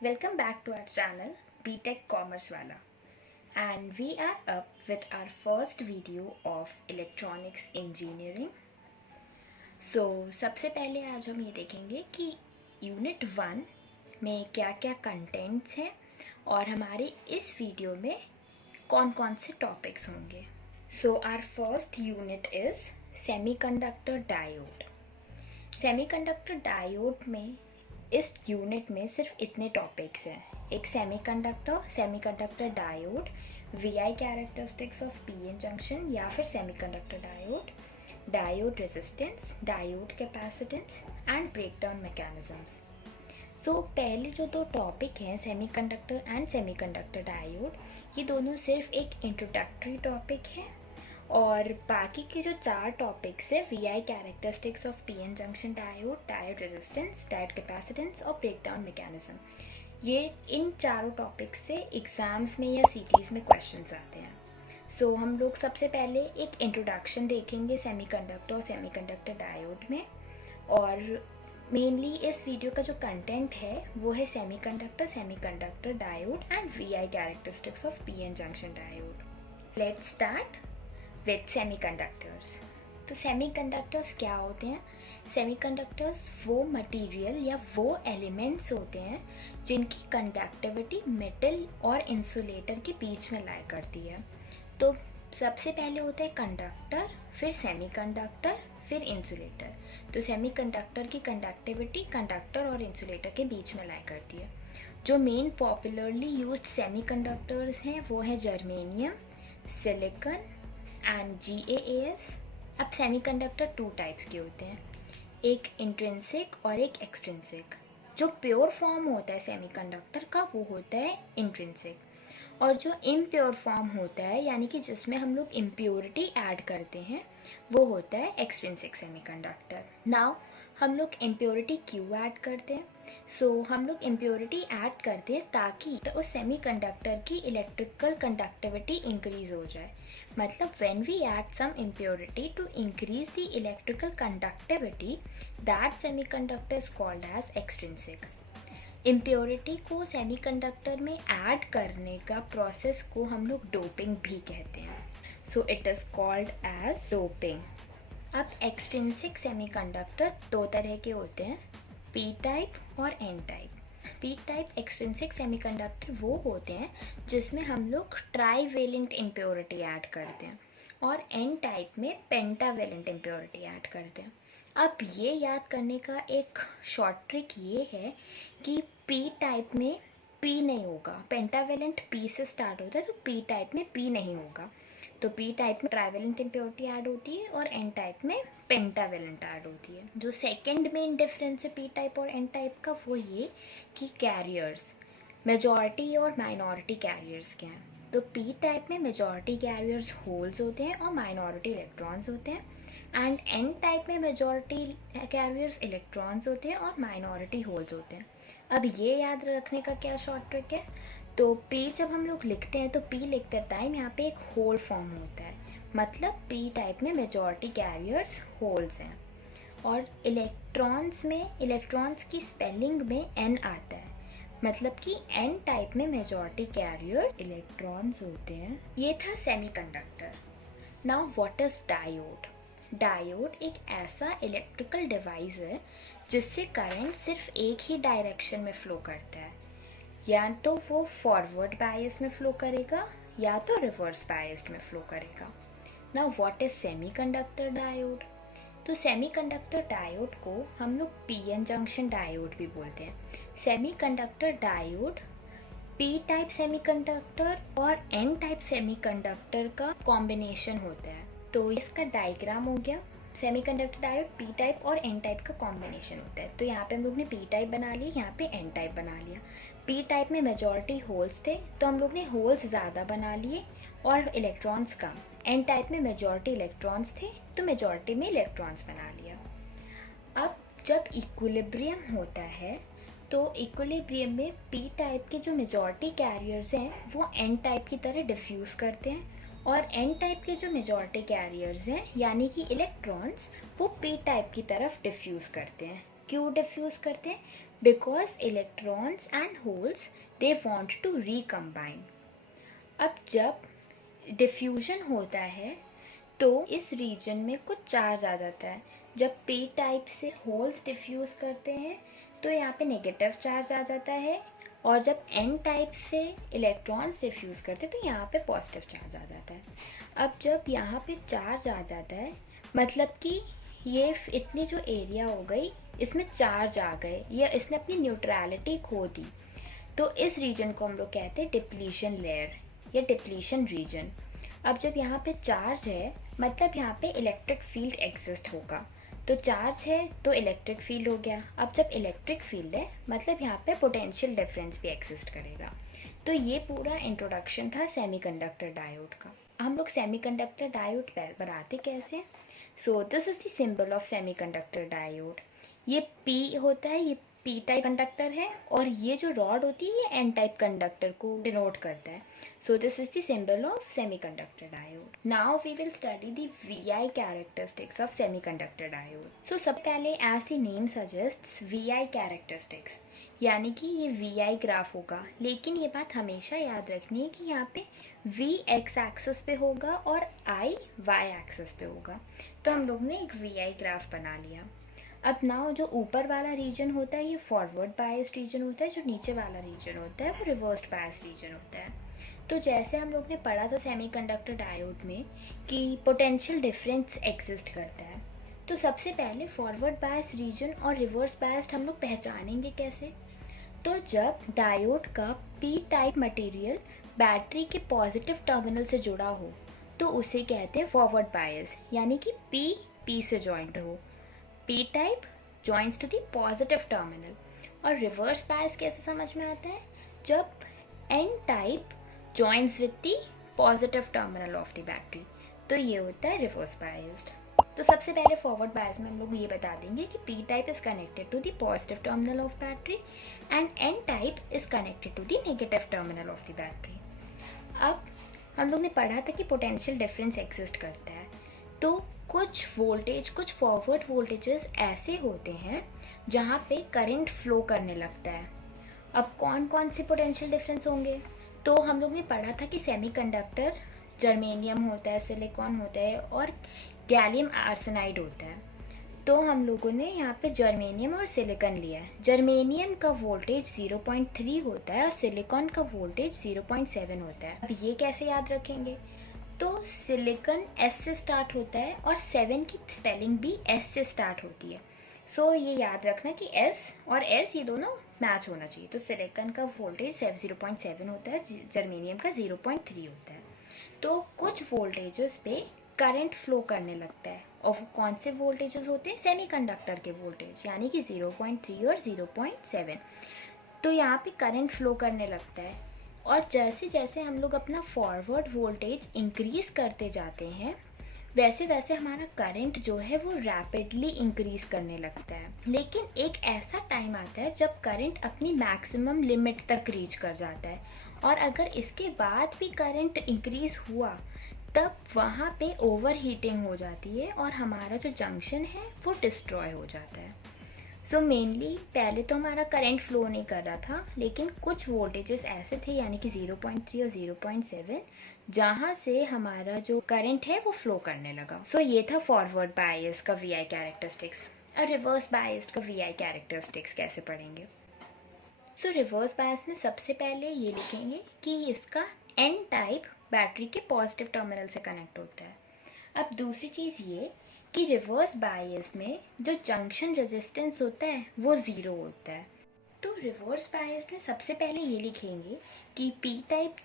Welcome back to our channel BTech Commerce Wala, and we are up with our first video of electronics engineering. सबसे पहले आज हम ये देखेंगे कि यूनिट 1 में क्या क्या कंटेंट्स हैं और हमारे इस वीडियो में कौन कौन से टॉपिक्स होंगे. Our first unit is semiconductor diode. Semiconductor diode में इस यूनिट में सिर्फ इतने टॉपिक्स हैं. एक semiconductor diode, VI characteristics of PN junction या फिर semiconductor diode resistance, diode capacitance and breakdown mechanisms. पहले जो दो टॉपिक हैं सेमीकंडक्टर एंड सेमीकंडक्टर डायोड, ये दोनों सिर्फ एक इंट्रोडक्टरी टॉपिक है और बाकी के जो चार टॉपिक्स है VI characteristics of PN junction diode resistance, diode capacitance और ब्रेकडाउन मैकेनिज्म, ये इन चारों टॉपिक्स से एग्ज़ाम्स में या सीटीज़ में क्वेश्चंस आते हैं. हम लोग सबसे पहले एक इंट्रोडक्शन देखेंगे सेमीकंडक्टर और सेमीकंडक्टर डायोड में, और मेनली इस वीडियो का जो कंटेंट है वो है semiconductor diode and VI characteristics of PN junction diode. Let's start with semiconductors. Semiconductors क्या होते हैं? सेमीकंडक्टर्स वो मटेरियल या वो एलिमेंट्स होते हैं जिनकी कंडक्टिविटी मेटल और इंसुलेटर के बीच में लाई करती है. सबसे पहले होता है कंडक्टर, फिर सेमीकंडक्टर, फिर इंसुलेटर. सेमीकंडक्टर की कंडक्टिविटी कंडक्टर और इंसुलेटर के बीच में लाई करती है. जो मेन पॉपुलरली यूज्ड सेमीकंडक्टर्स हैं वो है जर्मेनियम, सिलिकॉन एंड GaAs. अब सेमीकंडक्टर टू टाइप्स के होते हैं, एक इंट्रिंसिक और एक एक्सट्रिंसिक. जो प्योर फॉर्म होता है सेमीकंडक्टर का वो होता है इंट्रिंसिक, और जो इम्प्योर फॉर्म होता है यानी कि जिसमें हम लोग इम्प्योरिटी ऐड करते हैं वो होता है एक्सट्रिंसिक सेमीकंडक्टर. नाउ हम लोग इम्प्योरिटी क्यों ऐड करते हैं? हम लोग इम्प्योरिटी ऐड करते हैं ताकि उस सेमीकंडक्टर की इलेक्ट्रिकल कंडक्टिविटी इंक्रीज हो जाए. मतलब when we add some impurity to increase the electrical conductivity, that semiconductor is called as extrinsic. Impurity को सेमीकंडक्टर में ऐड करने का प्रोसेस को हम लोग डोपिंग भी कहते हैं. It is called as doping. अब एक्सट्रिंसिक सेमीकंडक्टर दो तरह के होते हैं, पी टाइप और N type. P type extrinsic semiconductor वो होते हैं जिसमें हम लोग ट्राईवेलेंट इम्प्योरिटी ऐड करते हैं, और एन टाइप में पेंटावेलेंट इम्प्योरिटी ऐड करते हैं. अब ये याद करने का एक शॉर्ट ट्रिक ये है कि पी टाइप में पी नहीं होगा. पेंटावेलेंट पी से स्टार्ट होता है तो पी टाइप में पी नहीं होगा. पी टाइप में ट्राईवेलेंट इम्प्योरिटी ऐड होती है और एन टाइप में पेंटावेलेंट ऐड होती है. जो सेकंड मेन डिफरेंस है पी टाइप और एन टाइप का वो ये कि कैरियर्स, मेजॉरिटी और माइनॉरिटी कैरियर्स क्या हैं. पी टाइप में मेजॉरिटी कैरियर्स होल्स होते हैं और माइनॉरिटी इलेक्ट्रॉन्स होते हैं, एंड एन टाइप में मेजॉरिटी कैरियर्स इलेक्ट्रॉन्स होते हैं और माइनॉरिटी होल्स होते हैं. अब ये याद रखने का क्या शॉर्ट ट्रिक है, पी जब हम लोग लिखते हैं तो पी लिखते टाइम यहाँ पे एक होल फॉर्म होता है, मतलब पी टाइप में मेजॉरिटी कैरियर्स होल्स हैं, और इलेक्ट्रॉन्स की स्पेलिंग में एन आता है, मतलब कि एन टाइप में मेजॉरिटी कैरियर इलेक्ट्रॉन्स होते हैं. ये था semiconductor. Now what is diode? Diode एक ऐसा इलेक्ट्रिकल डिवाइस है जिससे करंट सिर्फ एक ही डायरेक्शन में फ्लो करता है, या तो वो फॉरवर्ड बायस में फ्लो करेगा या तो रिवर्स बायस्ड में फ्लो करेगा. Now what is semiconductor diode? Semiconductor diode को हम लोग पीएन जंक्शन डायोड भी बोलते हैं. Semiconductor diode P type semiconductor और एन टाइप सेमीकंडक्टर का कॉम्बिनेशन होता है. इसका डायग्राम हो गया. सेमीकंडक्टर डायोड पी टाइप और एन टाइप का कॉम्बिनेशन होता है. यहाँ पे हम लोग ने पी टाइप बना लिया, यहाँ पे एन टाइप बना लिया. पी टाइप में मेजॉरिटी होल्स थे तो हम लोग ने होल्स ज़्यादा बना लिए और इलेक्ट्रॉन्स कम. एन टाइप में मेजॉरिटी इलेक्ट्रॉन्स थे तो मेजॉरिटी में इलेक्ट्रॉन्स बना लिया. अब जब इक्विलिब्रियम होता है तो इक्विलिब्रियम में पी टाइप के जो मेजॉरिटी कैरियर्स हैं वो एन टाइप की तरह डिफ्यूज़ करते हैं, और एन टाइप के जो मेजॉरिटी कैरियर्स हैं यानी कि इलेक्ट्रॉन्स वो पी टाइप की तरफ डिफ्यूज़ करते हैं. क्यों डिफ्यूज़ करते हैं? Because electrons and holes they want to recombine. अब जब डिफ्यूजन होता है तो इस रीजन में कुछ चार्ज आ जाता है। जब पी टाइप से होल्स डिफ्यूज़ करते हैं तो यहाँ पे नेगेटिव चार्ज आ जाता है, और जब एन टाइप से इलेक्ट्रॉन्स डिफ्यूज़ करते हैं तो यहाँ पे पॉजिटिव चार्ज आ जाता है। अब जब यहाँ पे चार्ज आ जाता है मतलब कि ये इतनी जो एरिया हो गई इसमें चार्ज आ गए या इसने अपनी न्यूट्रलिटी खो दी, तो इस रीजन को हम लोग कहते हैं डिप्लीशन लेयर या डिप्लीशन रीजन। अब जब यहाँ पे चार्ज है मतलब यहाँ पे इलेक्ट्रिक फील्ड एग्जिस्ट होगा, तो चार्ज है तो इलेक्ट्रिक फील्ड हो गया। अब जब इलेक्ट्रिक फील्ड है मतलब यहाँ पे पोटेंशियल डिफरेंस भी एग्जिस्ट करेगा। तो ये पूरा इंट्रोडक्शन था सेमीकंडक्टर डायोड का। हम लोग सेमीकंडक्टर डायोड बनाते कैसे? So this is the symbol of semiconductor diode. ये पी होता है, ये पी टाइप कंडक्टर है, और ये जो रॉड होती है ये एन टाइप कंडक्टर को डिनोट करता है। So this is the symbol of semiconductor diode. Now we will study the VI characteristics of semiconductor diode. So सब पहले as the name suggests VI characteristics, यानी कि ये वीआई ग्राफ होगा, लेकिन ये बात हमेशा याद रखनी है कि यहाँ पे वी एक्स एक्सिस पे होगा और आई वाई एक्सिस पे होगा। तो हम लोग ने एक वीआई ग्राफ बना लिया। अब नाउ जो ऊपर वाला रीजन होता है ये फॉरवर्ड बायस्ड रीजन होता है, जो नीचे वाला रीजन होता है वो रिवर्स्ड बायस्ड रीजन होता है। तो जैसे हम लोग ने पढ़ा था सेमीकंडक्टर डायोड में कि पोटेंशियल डिफरेंस एग्जिस्ट करता है, तो सबसे पहले फॉरवर्ड बायस्ड रीजन और रिवर्स बायस्ड हम लोग पहचानेंगे कैसे? तो जब डायोड का पी टाइप मटेरियल बैटरी के पॉजिटिव टर्मिनल से जुड़ा हो तो उसे कहते हैं फॉरवर्ड बायस, यानी कि पी से जॉइंट हो। P type joins to the positive terminal. और रिवर्स बायस कैसे समझ में आता है? जब N type joins with the positive terminal of the battery, तो ये होता है रिवर्स बायस्ड। तो सबसे पहले फॉरवर्ड बायस में हम लोग ये बता देंगे कि P type is connected to the positive terminal of battery and N type is connected to the negative terminal of the battery. अब हम लोग ने पढ़ा था कि पोटेंशियल डिफरेंस एग्जिस्ट करता है, तो कुछ वोल्टेज, कुछ फॉरवर्ड वोल्टेजेस ऐसे होते हैं जहाँ पे करंट फ्लो करने लगता है। अब कौन कौन से पोटेंशियल डिफरेंस होंगे? तो हम लोग ने पढ़ा था कि सेमीकंडक्टर जर्मेनियम होता है, सिलिकॉन होता है और गैलियम आर्सेनाइड होता है। तो हम लोगों ने यहाँ पे जर्मेनियम और सिलिकॉन लिया है। जर्मेनियम का वोल्टेज 0.3 होता है और सिलिकॉन का वोल्टेज 0.7 होता है। अब ये कैसे याद रखेंगे? तो सिलिकॉन एस से स्टार्ट होता है और 7 की स्पेलिंग भी एस से स्टार्ट होती है। सो ये याद रखना कि एस और एस ये दोनों मैच होना चाहिए। तो सिलिकॉन का वोल्टेज 0.7 होता है, जर्मेनियम का 0.3 होता है। तो कुछ वोल्टेजेस पे करंट फ्लो करने लगता है, और वो कौन से वोल्टेजेस होते हैं? सेमीकंडक्टर के वोल्टेज, यानी कि 0.3 और 0.7। तो यहाँ पे करंट फ्लो करने लगता है, और जैसे जैसे हम लोग अपना फॉरवर्ड वोल्टेज इंक्रीज़ करते जाते हैं वैसे वैसे हमारा करंट जो है वो रैपिडली इंक्रीज़ करने लगता है। लेकिन एक ऐसा टाइम आता है जब करंट अपनी मैक्सिमम लिमिट तक रीच कर जाता है, और अगर इसके बाद भी करंट इंक्रीज़ हुआ तब वहाँ पे ओवर हीटिंग हो जाती है और हमारा जो जंक्शन है वो डिस्ट्रॉय हो जाता है। सो मेनली पहले तो हमारा करंट फ्लो नहीं कर रहा था, लेकिन कुछ वोल्टेजेस ऐसे थे यानी कि 0.3 और 0.7 जहाँ से हमारा जो करंट है वो फ्लो करने लगा। सो ये था फॉरवर्ड बायस का वीआई कैरेक्टरिस्टिक्स। और रिवर्स बायस का वीआई कैरेक्टरिस्टिक्स कैसे पढ़ेंगे? सो रिवर्स बायस में सबसे पहले ये लिखेंगे कि इसका एन टाइप बैटरी के पॉजिटिव टर्मिनल से कनेक्ट होता है। अब दूसरी चीज़ ये कि रिवर्स बायस में जो जंक्शन रेजिस्टेंस होता है वो ज़ीरो होता है। तो रिवर्स बायस में सबसे पहले ये लिखेंगे कि पी टाइप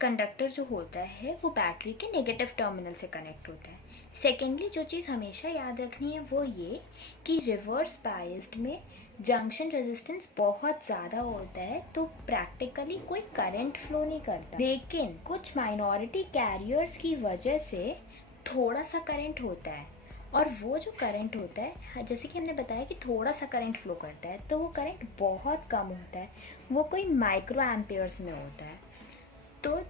कंडक्टर जो होता है वो बैटरी के नेगेटिव टर्मिनल से कनेक्ट होता है। सेकेंडली जो चीज़ हमेशा याद रखनी है वो ये कि रिवर्स बायस्ड में जंक्शन रेजिस्टेंस बहुत ज़्यादा होता है, तो प्रैक्टिकली कोई करंट फ्लो नहीं करता, लेकिन कुछ माइनॉरिटी कैरियर्स की वजह से थोड़ा सा करंट होता है। और वो जो करंट होता है, जैसे कि हमने बताया कि थोड़ा सा करंट फ्लो करता है, तो वो करंट बहुत कम होता है, वो कोई माइक्रो एम्पियर्स में होता है। तो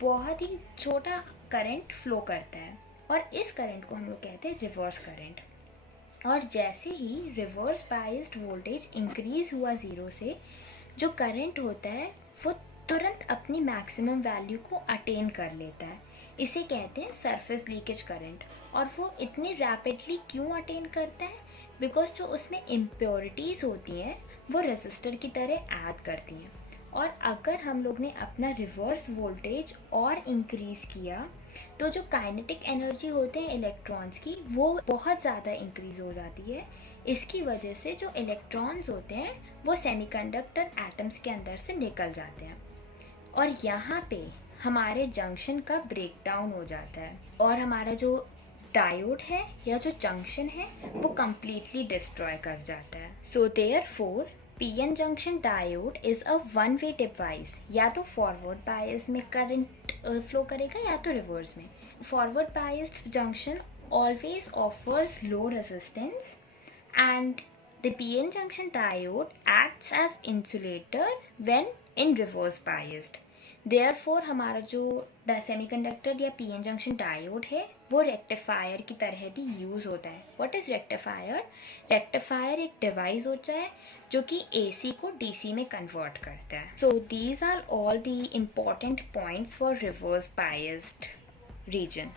बहुत ही छोटा करंट फ्लो करता है, और इस करंट को हम लोग कहते हैं रिवर्स करंट। और जैसे ही रिवर्स बायस्ड वोल्टेज इंक्रीज हुआ ज़ीरो से, जो करंट होता है वो तुरंत अपनी मैक्सिमम वैल्यू को अटेन कर लेता है। इसे कहते हैं सरफेस लीकेज करंट। और वो इतनी रैपिडली क्यों अटेन करता है? बिकॉज जो उसमें इम्प्योरिटीज़ होती हैं वो रेजिस्टर की तरह ऐड करती हैं। और अगर हम लोग ने अपना रिवर्स वोल्टेज और इंक्रीज़ किया तो जो काइनेटिक एनर्जी होते हैं इलेक्ट्रॉन्स की वो बहुत ज़्यादा इंक्रीज़ हो जाती है। इसकी वजह से जो इलेक्ट्रॉन्स होते हैं वो सेमीकंडक्टर एटम्स के अंदर से निकल जाते हैं और यहाँ पे हमारे जंक्शन का ब्रेक डाउन हो जाता है और हमारा जो डायोड है या जो जंक्शन है वो कम्प्लीटली डिस्ट्रॉय कर जाता है। So therefore PN junction diode is a one way device. या तो फॉरवर्ड बायस में करंट फ्लो करेगा या तो रिवर्स में। Forward biased junction always offers low resistance and the PN junction diode acts as insulator when in reverse biased. Therefore हमारा जो semiconductor या PN junction डायोड है वो रेक्टिफायर की तरह भी यूज़ होता है। What is rectifier? रेक्टिफायर एक डिवाइस होता है जो कि AC को DC में कन्वर्ट करता है। So these are all the important points for reverse biased region.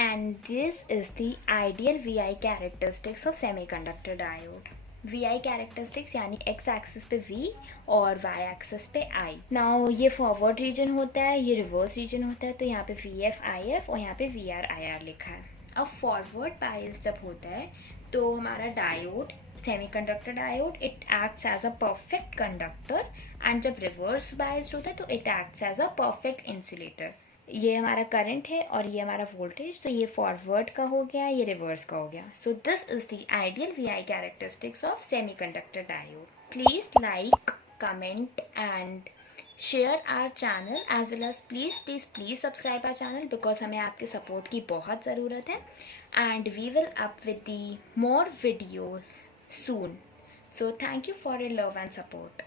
And this is the ideal VI characteristics of semiconductor diode. VI characteristics यानी x axis पे V और y axis पे I. Now ये forward region होता है, ये reverse region होता है, तो यहाँ पे VF IF और यहाँ पे VR IR लिखा है। अब forward bias जब होता है तो हमारा diode semiconductor diode it acts as a perfect conductor and जब रिवर्स बायस्ड होता है तो it acts as a perfect insulator. ये हमारा करंट है और ये हमारा वोल्टेज, तो ये फॉरवर्ड का हो गया, ये रिवर्स का हो गया। So this is the ideal VI characteristics of semiconductor diode. Please like, comment and share our channel as well as please subscribe our channel because हमें आपके सपोर्ट की बहुत ज़रूरत है and we will up with the more videos soon. So thank you for your love and support.